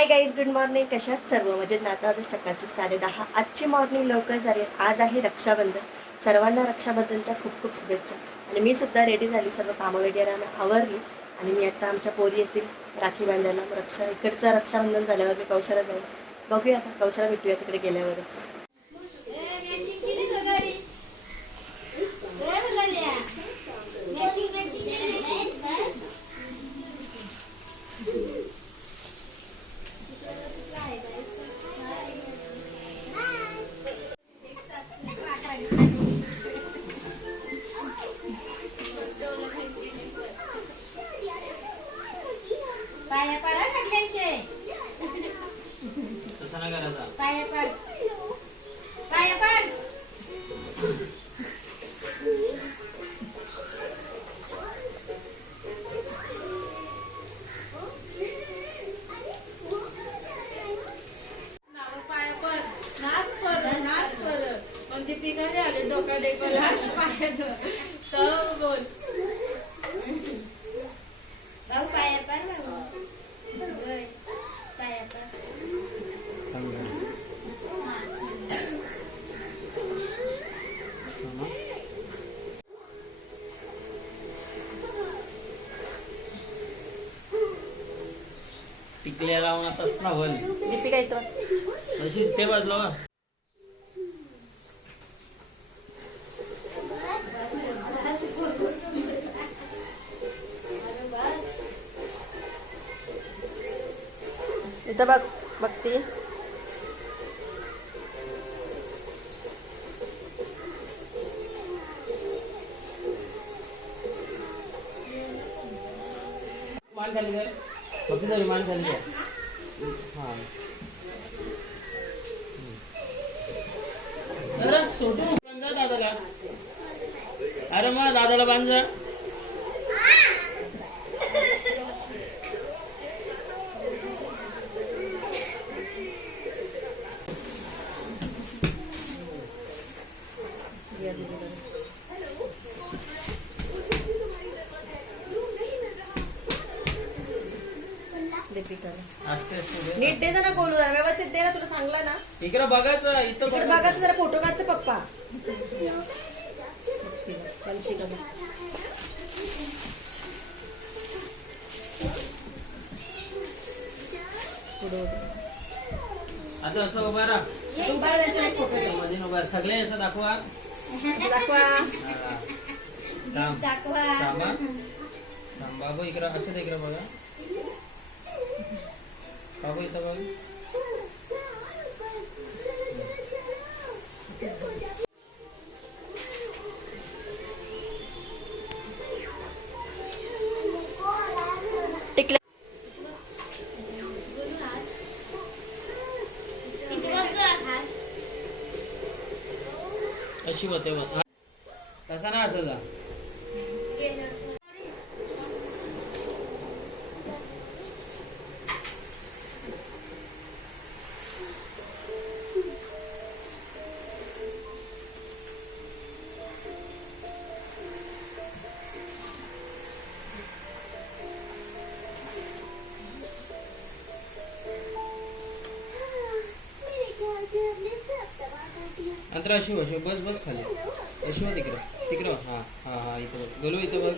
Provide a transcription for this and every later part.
Hi guys good morning कशात सर्व म्हणजे नातावत सकाळची साडेदहा. आजची मॉर्निंग लवकर झाली. आज आहे रक्षाबंधन. सर्वांना रक्षाबंधनच्या खूप खूप शुभेच्छा. आणि मी सुद्धा रेडी झाली. सर्व कामं वगैरे आवरली. आणि मी आता आमच्या पोरी येतील. राखी बांधायला. रक्षा इकडचं रक्षाबंधन झाल्यावर मी कौशला जाईल. बघूया आता कौशला भेटूया तिकडे गेल्यावरच. तसं नाही करायचा पाया पार पाया पार नाव दीपिका इथं तशी ते बाजूला. इथं बघ बघती. मान खाली कर. फक्त तरी मान खाली हा अरे सोटू बांधा दादाला. अरे मग दादाला बांधा. दीपिका नीट दे ना बोलू जरा व्यवस्थित दे ना तुला सांगलं ना. इकडे बघायचं इथं इकडे बघायचं. जरा फोटो काढते पप्पा. आता असं उभा राहा. उभा राहायचं फोटो मध्ये उभा राहा. सगळे असं दाखवा. दाखवा. दाखवा थांबा. थांब. बाबू इकडं असं इकडं बघा. बाबू इथं बघा टिकले इथे बघ नंतर अशी हो अशी बस बस खाली. अशी हो तिकडं तिकडं हा हा हा इथं बघ. गलू इथं बघ.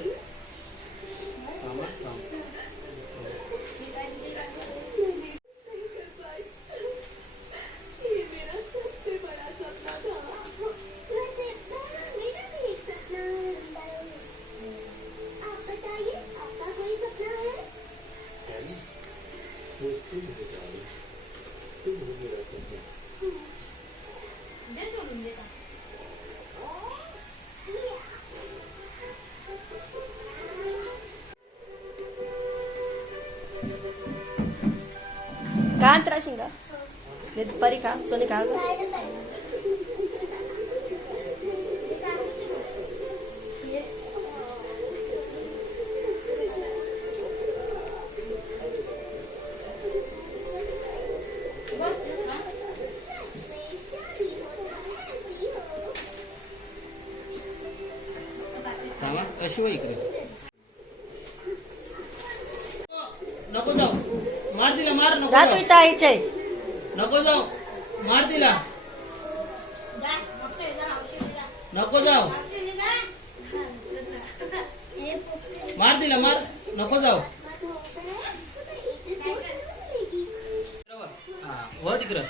दुपारी का सोनी का गं? बघ, हा. थांबा अशी हो इकडे नको जाऊ मार तिला मार नको जा तू जाऊ इथं आईच आहे नको जाऊ मार तिला. नको जाऊ. मार तिला मार. नको जाऊ. व तिकडं.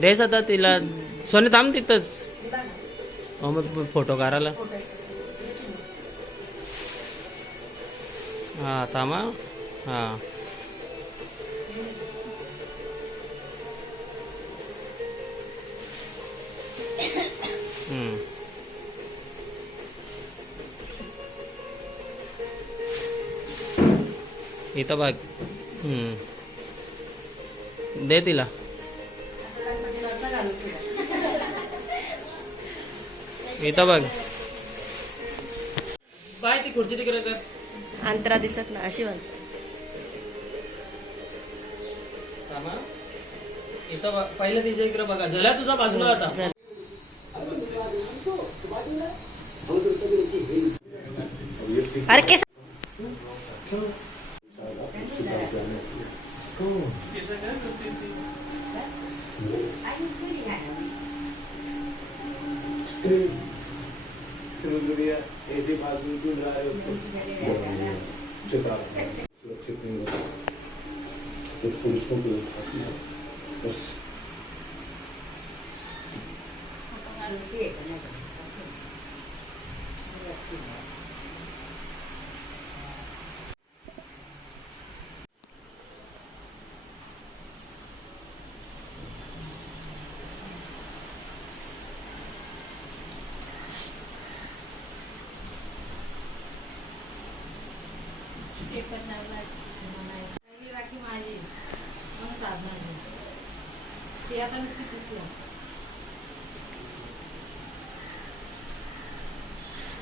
देस आता तिला. सोने थांब तिथंच. मग फोटो काढायला. हा थांबा हा हम्म. इथं बघ हम्म. दे तिला इथं बघ बाय ती खुर्ची तिकडे कर अंतरा दिसत ना अशी म्हणते थांबा. इथं बघ. पहिलं तिच्या इकडे बघा झाल्या तुझा बाजूला आता जर- अरे केस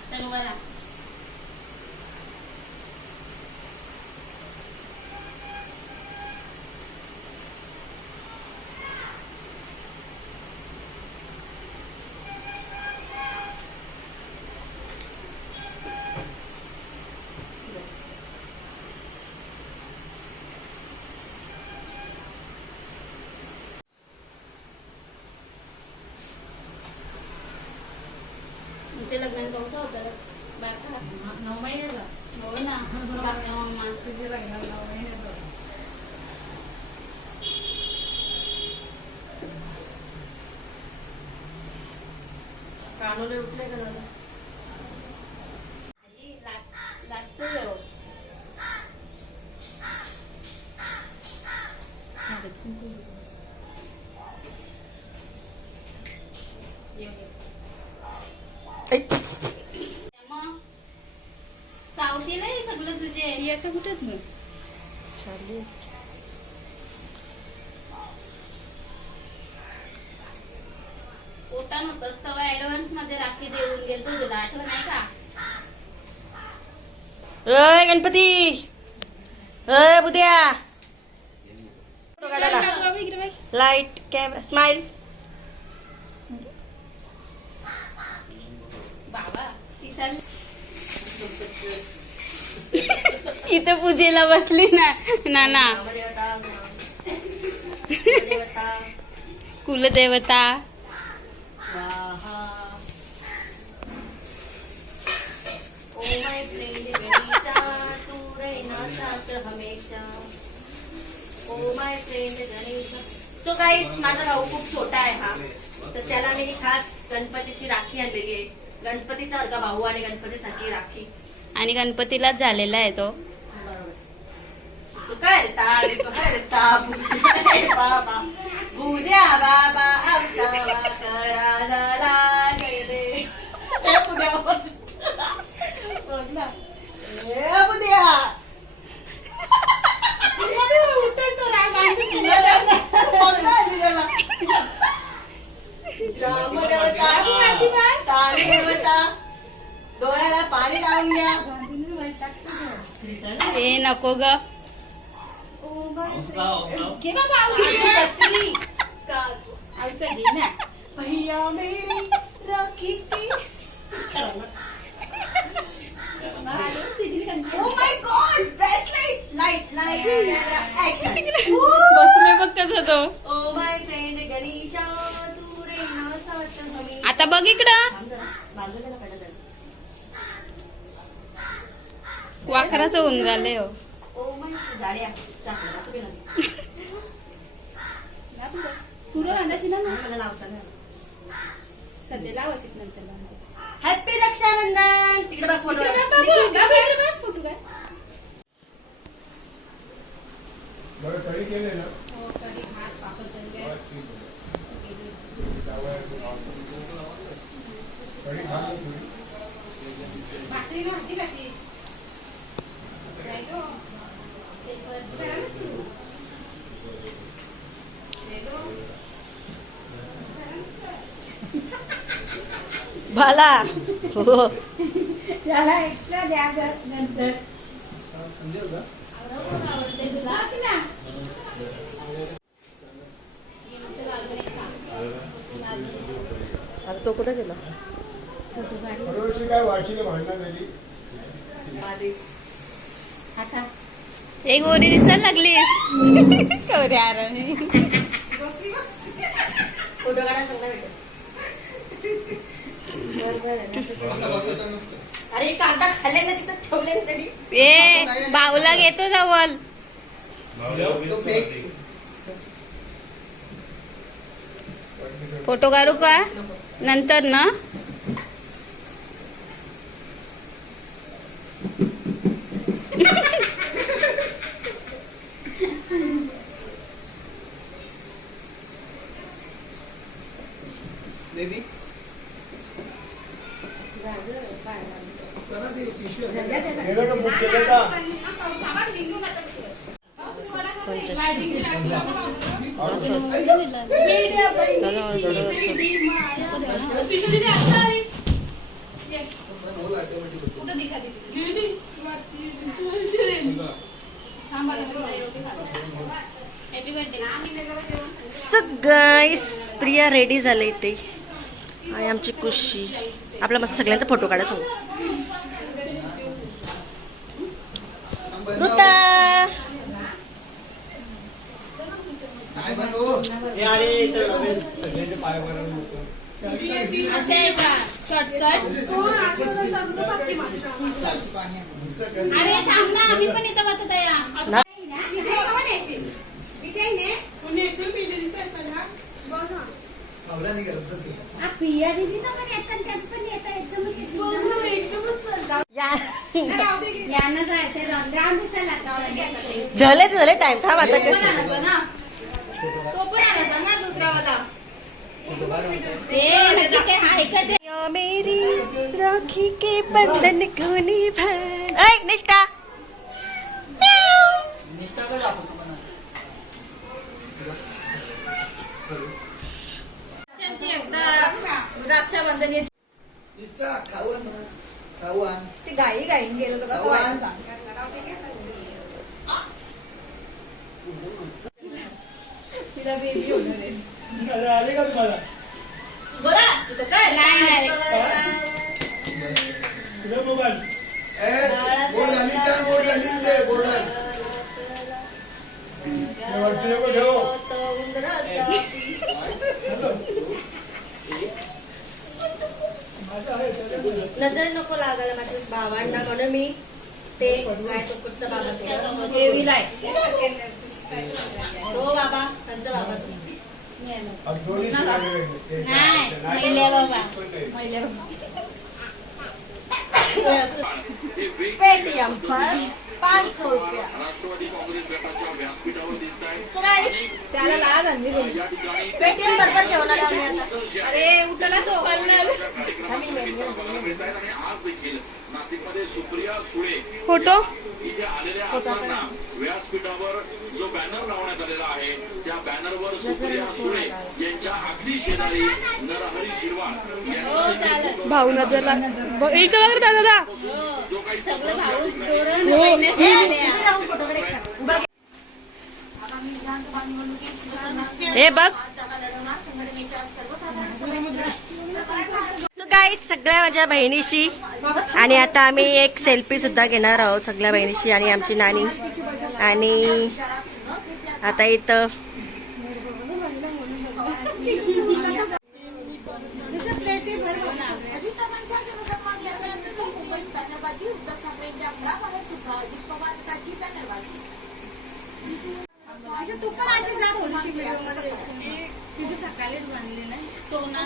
Saya ke mana? तुमच्या लग्नात कौसा होता नऊ महिन्याचा हो ना. लग्नाला नऊ महिन्याचा. कानोले उठले का दादा? आई, लाज- लाजतोय हो. मग चावतील हे सगळं तुझे असं कुठेच नाही चालली. पोटा नव्हतंच तेव्हा ऍडव्हान्समध्ये राखी देऊन गेलतो तुला आठवण आहे का? अय गणपती! अय बुद्या! लाइट कॅमेरा स्माइल बाबा इथं पूजेला बसली ना नाना. कुलदेवता. तू काही माझा भाऊ खूप छोटा आहे हा. तर त्याला मी खास गणपतीची राखी आणलेली आहे. गणपतीचा भाऊ आणि गणपतीसाठी राखी. आणि गणपतीलाच झालेला आहे तो. बाबा बुद्या बाबा आमचा वाकरा झाला गेले चल बुद्या बस. बघ ना ए बुद्या ग्रामदेवता ताळदेवता डोळ्याला पाणी लावून घ्या हे नको ग. भैया मेरी सध्या लावायची नंतर हॅपी रक्षाबंधन. तिकडे बघ फोटो फोटो काय? बरं कढी केले ना? कढी खाल्ली थोडी. भाला हो. त्याला एक्स्ट्रा द्या नंतर. आता तो कुठे गेला? काय वाशीला भांडणं झाली आता. एक गोरी दिसायला लागली कवरे आराने फोटो काढा अरे कागदा खाल्ले ना तिथं ठेवले ना तरी. ए बाऊला घेतो जवळ. फोटो काढू का? नंतर ना बेबी गेलं का बुक केलं का सगळीस प्रिया रेडी झाले इथे. आणि आमची कुशी आपला मस्त सगळ्यांचा फोटो काढा सांगू ऋता! असे का? अरे थांब ना आम्ही पण इथं बसत आहे पिया दीदीचं पण त्यात पण येतं एकदमच झाले झाले टाइम थांब आता. तो पण आणायचा ना? तो पण मेरी राखी के बंधन को निभान निष्ठा रक्षाबंधन येते गाई गाईन गेलो तर कसं व्हायचं सांग आले का तुम्हाला बोला तिथं काय नाही, तुला मोबाईल ते वरती नको ठेव. नजर नको लागायला माझ्या भावांना म्हणून मी ते काय कुठचा बाबा. देवीला आहे तो बाबा त्यांचा बाबा पेटीएम पर पाच सौ रुपया त्याला लाग आणली पेटीएम बरोबर जेवणार आम्ही आता अरे उठला तो फोटो इथे आलेल्या असताना व्यासपीठावर जो बॅनर लावण्यात आलेला आहे त्या बॅनरवर सुप्रिया सुळे यांच्या अगदी शेजारी नरहरी शिरवाळ हो भाऊ नजरला. बघ इथं बघ दादा दादा. हो सगळे भाऊच. विधानसभा निवडणुकीत हे बघ. सगळ्या माझ्या बहिणीशी आणि आता आम्ही एक सेल्फी सुद्धा घेणार आहोत सगळ्या बहिणीशी आणि आमची नानी आणि आता इथं सोना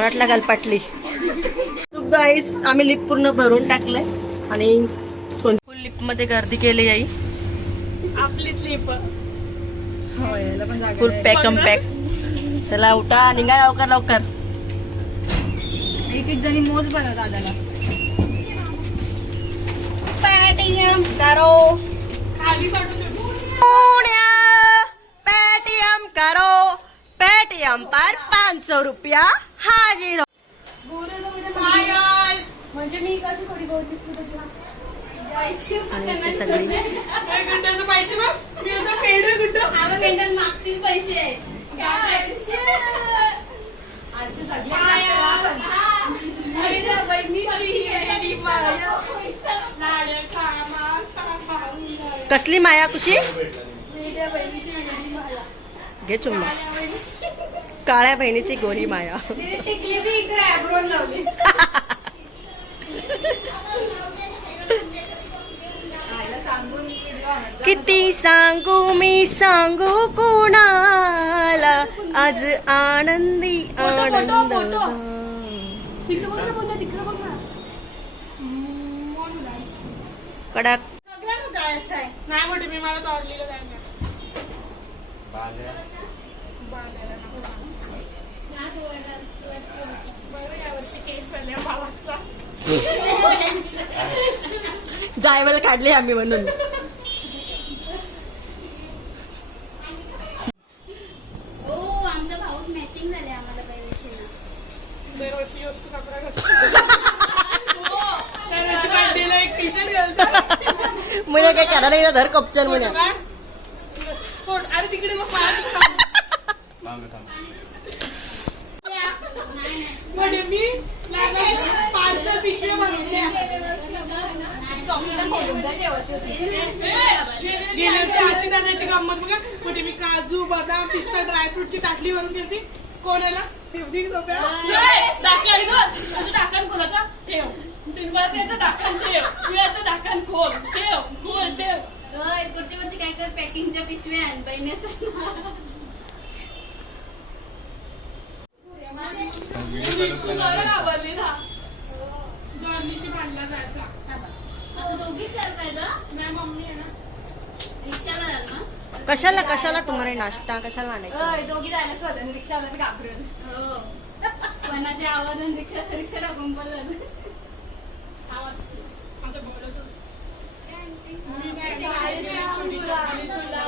मला वाटलं गलपाटली गाईस आम्ही लिप पूर्ण भरून टाकलंय आणि फुल लिपमध्ये गर्दी केली आई. आपलीच लिप फुल पॅक पॅक चला उठा निघा लवकर लवकर. एक एक जणी मोज बरं दादाला. पेटीएम करो. पुण्या पेटीएम करो. पेटीएम पर पाँच सौ रुपया हाजिर. आणि ते सगळी. अगं मेंढ्याला मागतील पैसे. आजचे सगळे कसली माया कुशी घे चुम्मा. काळ्या बहिणीची गोरी माया. किती सांगू मी सांगू कोणाला? आज आनंदी आनंद कडक. नाही मोठी मी मला तोडलेलं जायचं जायवाला काढले आम्ही म्हणून. आमचा भाऊच मॅचिंग झाले आम्हाला पहिले दरवर्षी वस्तू कपडा दरवर्षी बर्थडेला एक टी शर्ट घालतो. म्हणजे काय करायला येईल धर कपचन म्हणे अरे तिकडे मग म्हणजे मी पार्सल पिशव्या बनवल्या. गेल्या वर्षी अशी दादाची गंमत बघा. म्हणजे मी काजू बदाम पिस्ता ड्रायफ्रूटची ताटली भरून गेली कोणाला? तुझं दाखल खोलाचा ठेव त्याचं दाखल ठेव पिळाचं दाखल खोल ठेव खोल ठेव पुढच्या वर्षी काय कर पॅकिंगच्या पिशव्या आण बहिणीचं तू बरं घाबरली ना दोन दिवशी भांडला जायचा आता दोघीच जाल काय ग नाही मम्मी आहे ना रिक्षाला जाल ना कशाला कशाला तुम्हाला नाश्ता? कशाला आणायचा? दोघी जायला कळत रिक्षाला मी घाबरेल हो. कोणाचे आवाज रिक्षा रिक्षा टाकून पडलं आता बोलत होतो. मी नाही बाहेर छोटी छोटी तुला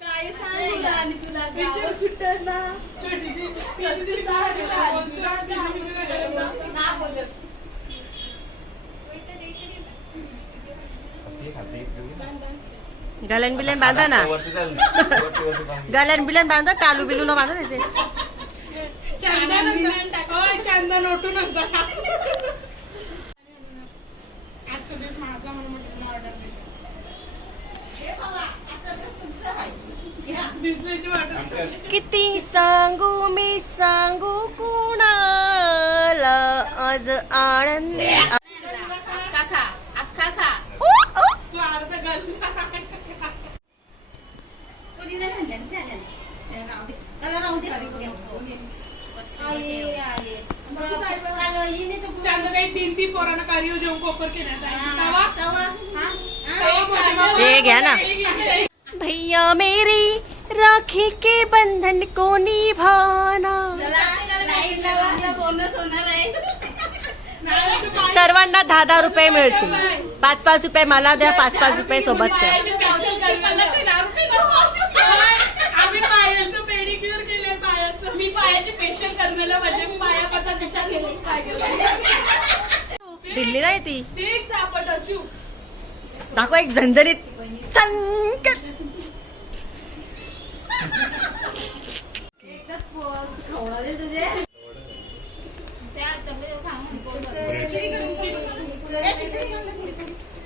काय सांगू आणि तुला गावात सुटणार ना कसली साडी ना बोलत गलन बिलन बांधा ना? गलन बिलन बांधा टालू बिलू न बांधा त्याचे. चंदन उठून किती सांगू मी सांगू कोणाला आज आनंद चंद काही तीन तीन पोरांना कार्य जेवण कोपर केल्यात तवा हा? तवा मोठे बाबा. हे घ्या ना. भैया मेरी राखी के बंधन को निभाना चला लाईव्ह लावून बोनस होणार आहे नारळाचं पाणी सर्वांना दहा दहा रुपये मिळतील पाच पाच रुपये मला द्या पाच पाच रुपये सोबत द्या आम्ही पायाचं माझे पाया कसा दिसा गेले दिल्लीला येते? ते चापट अशू दाखव एक झणझणीत. संकट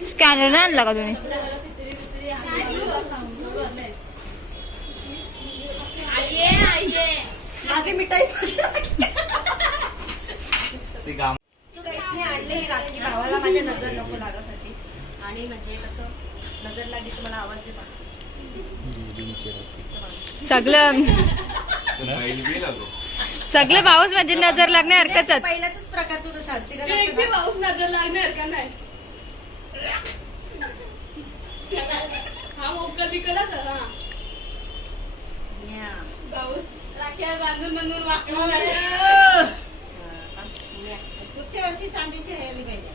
स्कॅनर आणला का तुम्ही? माझी मिठाई मी आणलेली राखी. भावाला माझ्या नजर नको लागासाठी. आणि म्हणजे कसं नजर लागली आवाज दे. सगळं सगळे पाऊस म्हणजे नजर आहेत. पहिल्याच प्रकार तुझं शांती ते एक बी पाऊस नजर लागणार का नाही हा मोकल बिकला करा पाऊस राख्या बांधून बांधून वाकला अशी चांदीची राहिली पाहिजे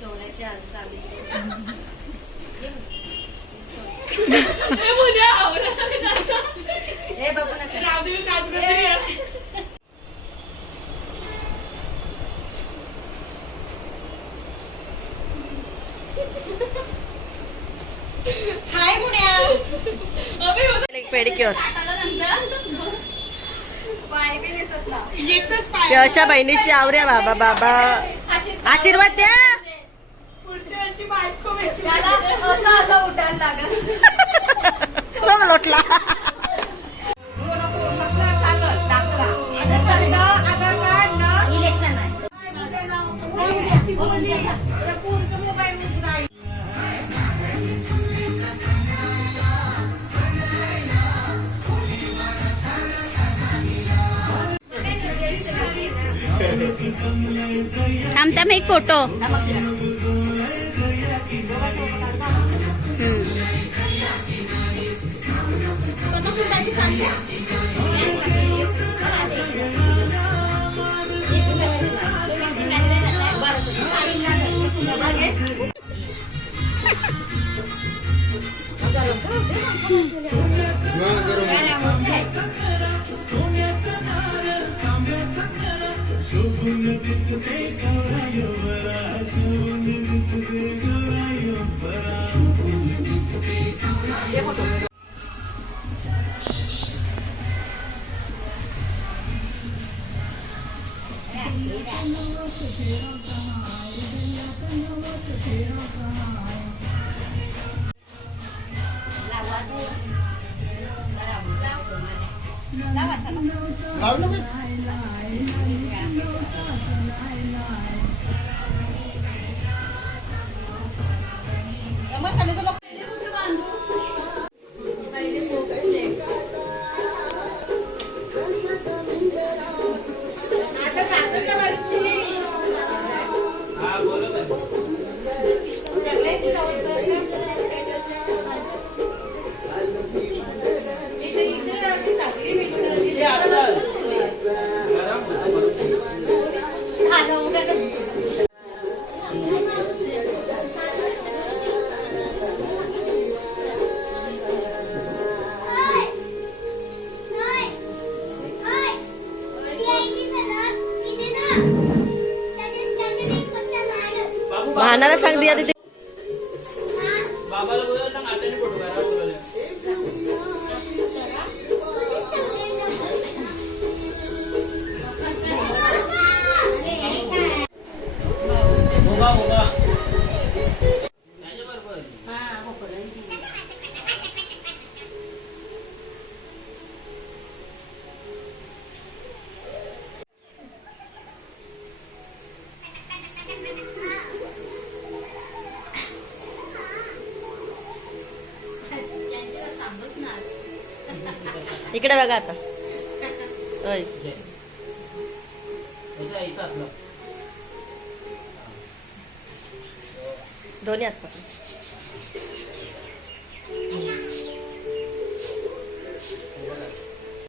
सोन्याची आणि चांदीची. हे बघू नका. हाय पुण्या पेडिक्युअर येतच पाय अशा बहिणीची आवऱ्या बाबा बाबा. आशीर्वाद द्या. पुढच्या वर्षी बायको भेटली. बघ थांब थांब एक इकडे बघा आता.